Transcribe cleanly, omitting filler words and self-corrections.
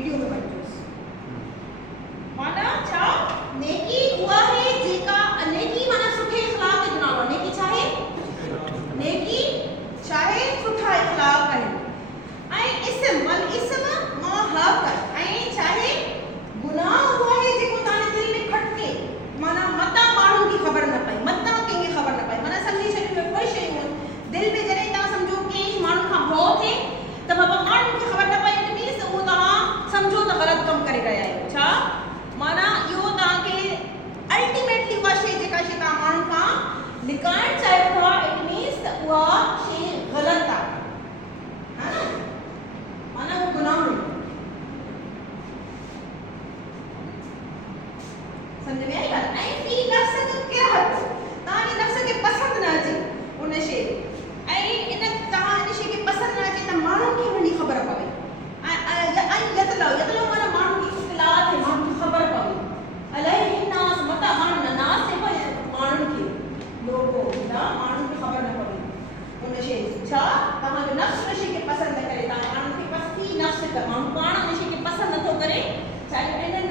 video में बचोस माना छा नेकी हुआ है जेका नेकी माना सुठे इखलाक के गुनाह नेकी चाहे नेकी चाहे सुठा इखलाक है ऐ इसम वल इसम मा हक ऐ चाहे गुनाह हुआ है जेको ताने दिल में खटके माना मता माण्हू की खबर न पई मता के खबर न पई माना समझी छॾियो कोई शइ दिल में जॾहिं तव्हां सम्झो कि माण्हू खां भउ थिए त बाबा माण्हू खे ख़बर न पई इट मीन्स उहो तव्हां सम्झो त ग़लति कमु करे रहिया आहियो छा माना इहो तव्हांखे अल्टीमेटली उहा शइ जेका शइ तव्हां माण्हू खां लिकाइणु चाहियो था इट मीन्स त उहा शइ ग़लति आहे हा न माना उहो गुनाह हुयो सम्झ में आई ॻाल्हि ऐं फी नफ़्स किरहत तव्हांजे नफ़्स खे पसंदि न अचे उन शइ ऐं इन तव्हां इन शइ खे पसंदि न अचे त माण्हुनि खे वञी ख़बर पवे ऐं यतलो माना माण्हू जी इख़्तिलाफ़ थे माण्हू खे ख़बर पवे अलाए हिन नास मता माण्हू न नास थे पर माण्हुनि खे लोगो ना माण्हुनि खे ख़बर न पवे उन शइ छा तव्हांजो नफ़्स उन शइ खे पसंदि न करे तव्हां माण्हुनि खे बसि फी नफ़्स त माण्हू पाण उन शइ खे पसंदि नथो करे चाहे इन